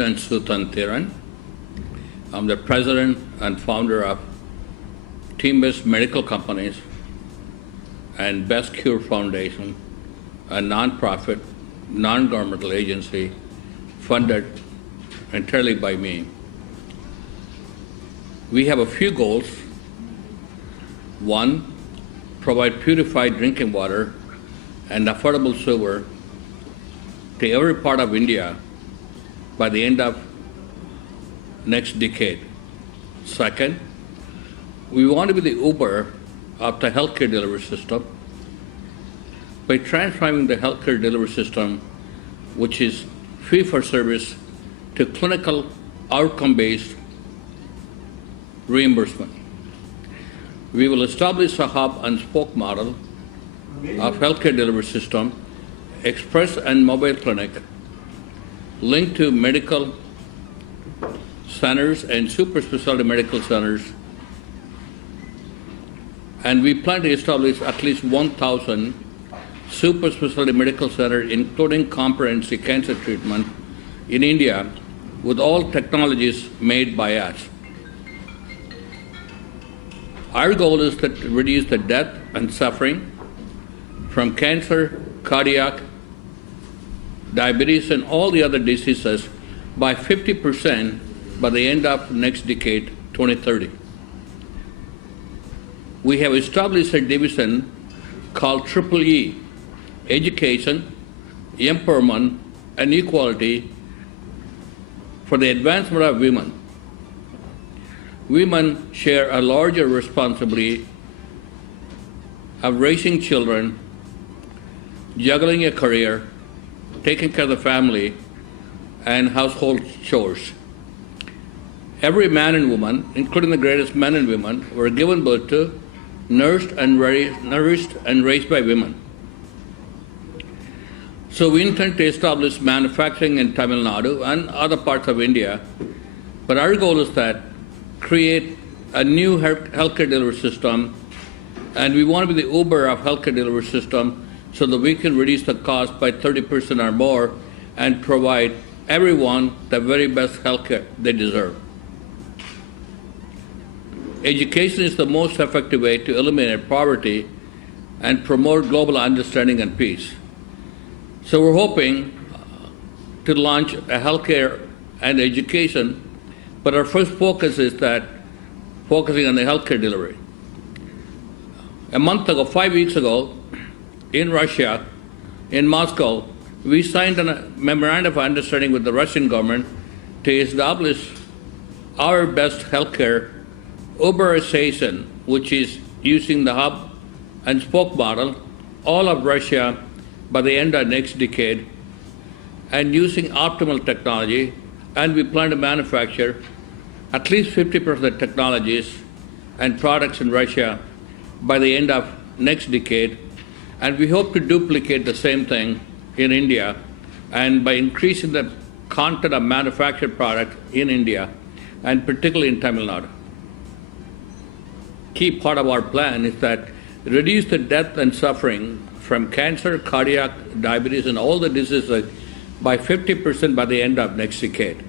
Krishnan Suthanthiran. I'm the president and founder of Team-Based Medical Companies and Best Cure Foundation, a non-profit, non-governmental agency funded entirely by me. We have a few goals. One, provide purified drinking water and affordable sewer to every part of India by the end of next decade. Second, we want to be the Uber of the healthcare delivery system by transforming the healthcare delivery system, which is fee-for-service, to clinical outcome-based reimbursement. We will establish a hub and spoke model of healthcare delivery system, express and mobile clinic, linked to medical centers and super specialty medical centers. And we plan to establish at least 1,000 super specialty medical centers, including comprehensive cancer treatment in India, with all technologies made by us. Our goal is to reduce the death and suffering from cancer, cardiac, diabetes, and all the other diseases by 50% by the end of next decade, 2030. We have established a division called EE, Education, Empowerment, and Equality for the advancement of women. Women share a larger responsibility of raising children, juggling a career, taking care of the family, and household chores. Every man and woman, including the greatest men and women, were given birth to, nourished and raised by women. So we intend to establish manufacturing in Tamil Nadu and other parts of India, but our goal is that create a new healthcare delivery system, and we want to be the Uber of healthcare delivery system so that we can reduce the cost by 30% or more and provide everyone the very best healthcare they deserve. Education is the most effective way to eliminate poverty and promote global understanding and peace. So we're hoping to launch a healthcare and education, but our first focus is that focusing on the healthcare delivery. A month ago, 5 weeks ago, in Russia, in Moscow, we signed a memorandum of understanding with the Russian government to establish our best healthcare Uberization, which is using the hub and spoke model, all of Russia by the end of next decade, and using optimal technology, and we plan to manufacture at least 50% of the technologies and products in Russia by the end of next decade, and we hope to duplicate the same thing in India, and by increasing the content of manufactured product in India, and particularly in Tamil Nadu. Key part of our plan is that reduce the death and suffering from cancer, cardiac, diabetes, and all the diseases by 50% by the end of next decade.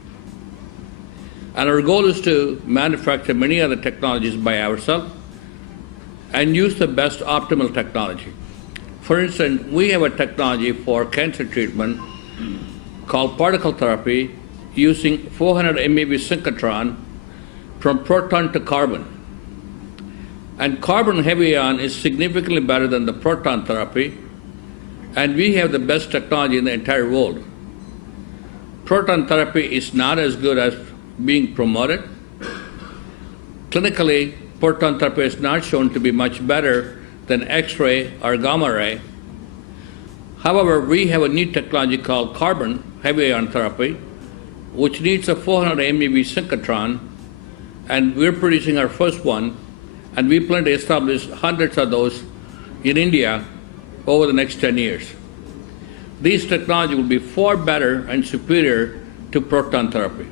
And our goal is to manufacture many other technologies by ourselves and use the best optimal technology. For instance, we have a technology for cancer treatment called particle therapy using 400 MeV synchrotron from proton to carbon. And carbon heavy ion is significantly better than the proton therapy, and we have the best technology in the entire world. Proton therapy is not as good as being promoted. Clinically, proton therapy is not shown to be much better than X-ray or gamma ray. However, we have a new technology called carbon heavy ion therapy, which needs a 400 MeV synchrotron, and we're producing our first one, and we plan to establish hundreds of those in India over the next 10 years. These technology will be far better and superior to proton therapy.